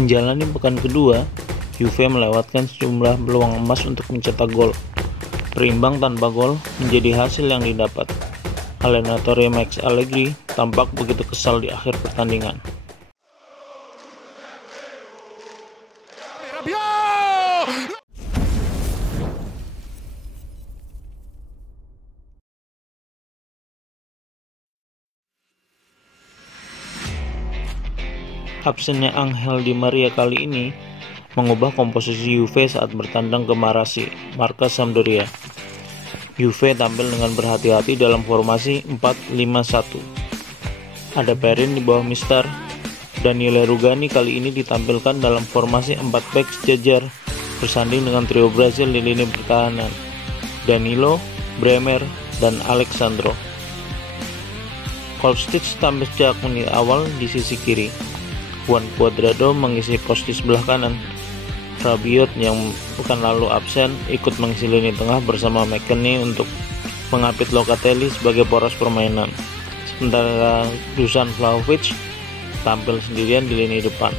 Menjalani pekan kedua, Juve melewatkan sejumlah peluang emas untuk mencetak gol. Berimbang tanpa gol menjadi hasil yang didapat. Allenatore Max Allegri tampak begitu kesal di akhir pertandingan. Absennya Angel Di Maria kali ini mengubah komposisi Juve saat bertandang ke markas Sampdoria. Juve tampil dengan berhati-hati dalam formasi 4-5-1. Ada Perin di bawah Mister. Daniele Rugani kali ini ditampilkan dalam formasi 4 back sejajar bersanding dengan trio Brazil di lini pertahanan, Danilo, Bremer, dan Alexandro. Kostic tampil sejak menit awal di sisi kiri. Juan Cuadrado mengisi pos di sebelah kanan. Rabiot yang pekan lalu absen ikut mengisi lini tengah bersama McKennie untuk mengapit Locatelli sebagai poros permainan. Sementara Dusan Vlahovic tampil sendirian di lini depan.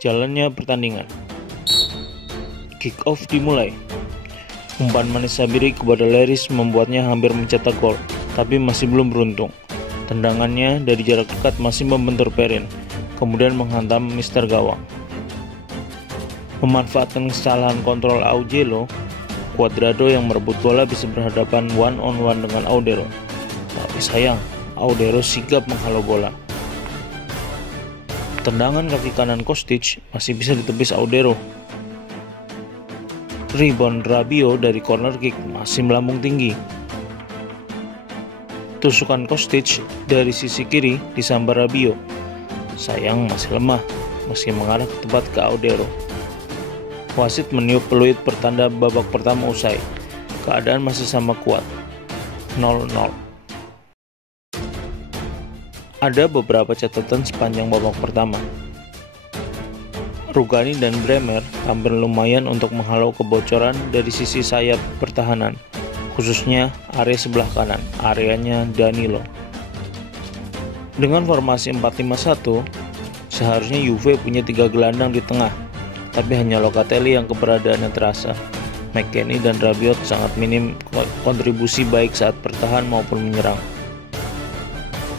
Jalannya pertandingan. Kick off dimulai. Umpan manis Sabiri kepada Leris membuatnya hampir mencetak gol, tapi masih belum beruntung. Tendangannya dari jarak dekat masih membentur Perin, kemudian menghantam Mister gawang. Memanfaatkan kesalahan kontrol Augello, Cuadrado yang merebut bola bisa berhadapan one-on-one dengan Audero. Tapi sayang, Audero sigap menghalau bola. Tendangan kaki kanan Kostic masih bisa ditepis Audero. Rebound Rabiot dari corner kick masih melambung tinggi. Tusukan Kostic dari sisi kiri disambar Rabiot. Sayang masih lemah meski mengarah tepat ke Audero. Wasit meniup peluit pertanda babak pertama usai. Keadaan masih sama kuat, 0-0. Ada beberapa catatan sepanjang babak pertama. Rugani dan Bremer tampil lumayan untuk menghalau kebocoran dari sisi sayap pertahanan, khususnya area sebelah kanan, areanya Danilo. Dengan formasi 4-5-1, seharusnya Juve punya 3 gelandang di tengah, tapi hanya Locatelli yang keberadaannya terasa. McKennie dan Rabiot sangat minim kontribusi baik saat bertahan maupun menyerang.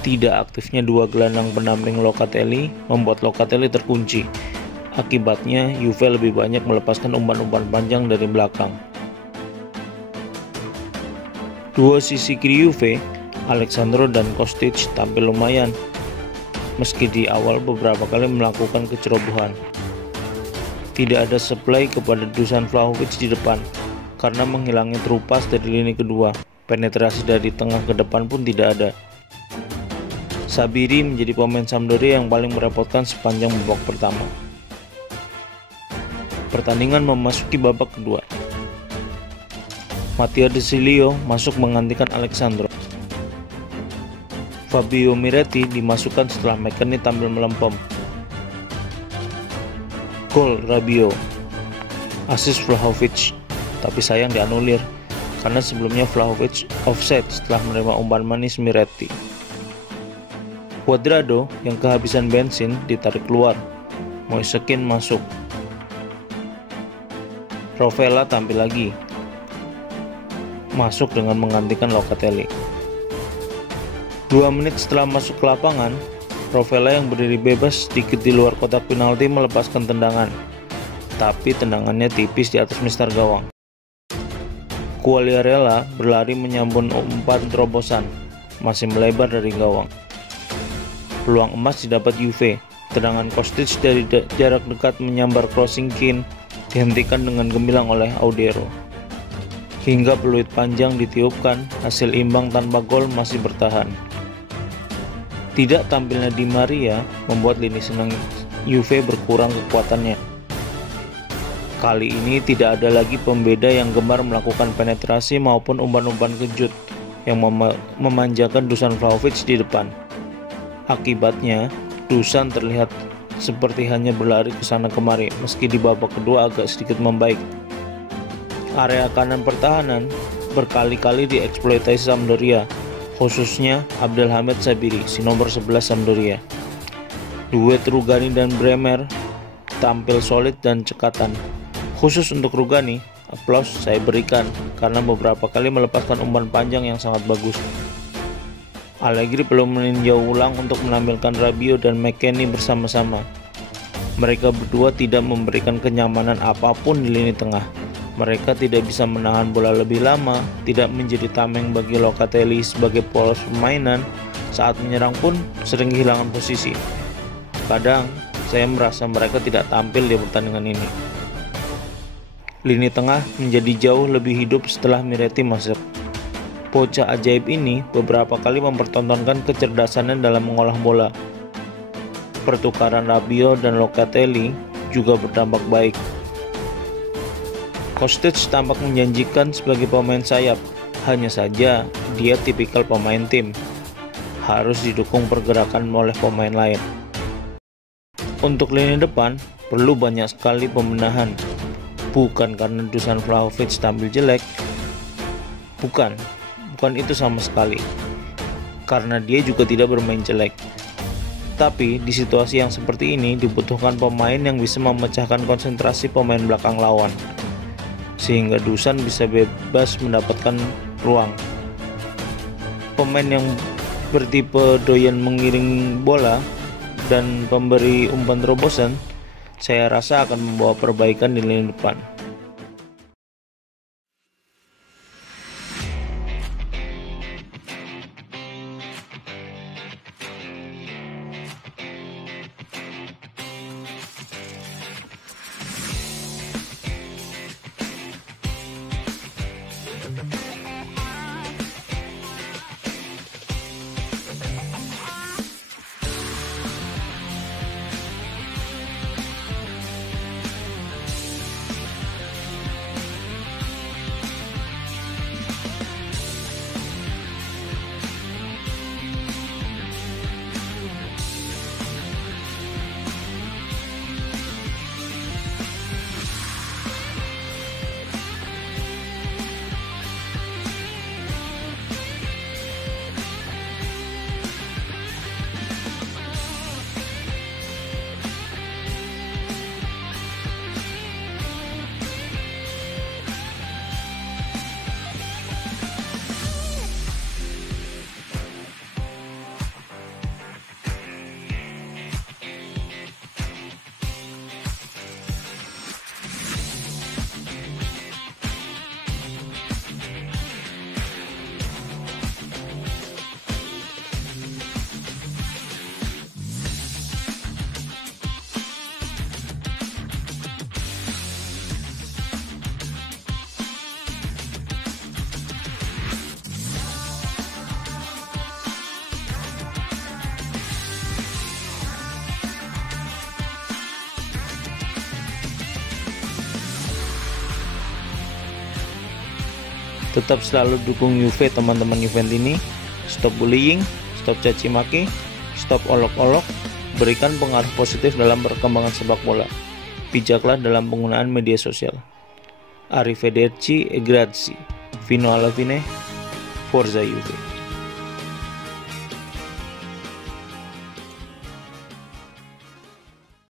Tidak aktifnya 2 gelandang pendamping Locatelli membuat Locatelli terkunci. Akibatnya, Juve lebih banyak melepaskan umpan-umpan panjang dari belakang. Dua sisi kiri Juve, Alexandro dan Kostic tampil lumayan, meski di awal beberapa kali melakukan kecerobohan. Tidak ada supply kepada Dusan Vlahovic di depan, karena menghilangi terupas dari lini kedua. Penetrasi dari tengah ke depan pun tidak ada. Sabiri menjadi pemain Sampdoria yang paling merepotkan sepanjang babak pertama. Pertandingan memasuki babak kedua. Matteo De Sciglio masuk menggantikan Alexandro. Fabio Miretti dimasukkan setelah McKennie tampil melempem. Gol Rabiot, assist Vlahovic, tapi sayang dianulir karena sebelumnya Vlahovic offside setelah menerima umpan manis Miretti. Cuadrado yang kehabisan bensin ditarik keluar. Moise Kean masuk. Rovella tampil lagi, masuk dengan menggantikan Locatelli. 2 menit setelah masuk ke lapangan, Rovella yang berdiri bebas sedikit di luar kotak penalti melepaskan tendangan, tapi tendangannya tipis di atas Mister gawang. Quagliarella berlari menyambut umpan terobosan, masih melebar dari gawang. Peluang emas didapat Juve. Tendangan Kostic dari jarak dekat menyambar crossing Kean dihentikan dengan gemilang oleh Audero. Hingga peluit panjang ditiupkan, hasil imbang tanpa gol masih bertahan. Tidak tampilnya Di Maria membuat lini serang Juve berkurang kekuatannya. Kali ini tidak ada lagi pembeda yang gemar melakukan penetrasi maupun umpan-umpan kejut yang memanjakan Dusan Vlahovic di depan. Akibatnya, Dusan terlihat seperti hanya berlari ke sana kemari, meski di babak kedua agak sedikit membaik. Area kanan pertahanan berkali-kali dieksploitasi Sampdoria, khususnya Abdelhamid Sabiri, si nomor 11 Sampdoria. Duet Rugani dan Bremer tampil solid dan cekatan. Khusus untuk Rugani, aplaus saya berikan karena beberapa kali melepaskan umpan panjang yang sangat bagus. Allegri perlu meninjau ulang untuk menampilkan Rabiot dan McKennie bersama-sama. Mereka berdua tidak memberikan kenyamanan apapun di lini tengah. Mereka tidak bisa menahan bola lebih lama, tidak menjadi tameng bagi Locatelli sebagai poros permainan. Saat menyerang pun sering kehilangan posisi. Kadang saya merasa mereka tidak tampil di pertandingan ini. Lini tengah menjadi jauh lebih hidup setelah Miretti masuk. Bocah ajaib ini beberapa kali mempertontonkan kecerdasannya dalam mengolah bola. Pertukaran Rabiot dan Locatelli juga berdampak baik. Kostic tampak menjanjikan sebagai pemain sayap, hanya saja dia tipikal pemain tim, harus didukung pergerakan oleh pemain lain. Untuk lini depan, perlu banyak sekali pembenahan, bukan karena Dusan Vlahovic tampil jelek, bukan itu sama sekali, karena dia juga tidak bermain jelek. Tapi di situasi yang seperti ini dibutuhkan pemain yang bisa memecahkan konsentrasi pemain belakang lawan, sehingga Dusan bisa bebas mendapatkan ruang. Pemain yang bertipe doyan mengiring bola dan pemberi umpan terobosan, saya rasa akan membawa perbaikan di lini depan. Tetap selalu dukung Juve teman-teman Juventini. Stop bullying, stop caci maki, stop olok-olok, berikan pengaruh positif dalam perkembangan sepak bola. Bijaklah dalam penggunaan media sosial. Arrivederci e grazie. Fino alla fine, Forza Juve.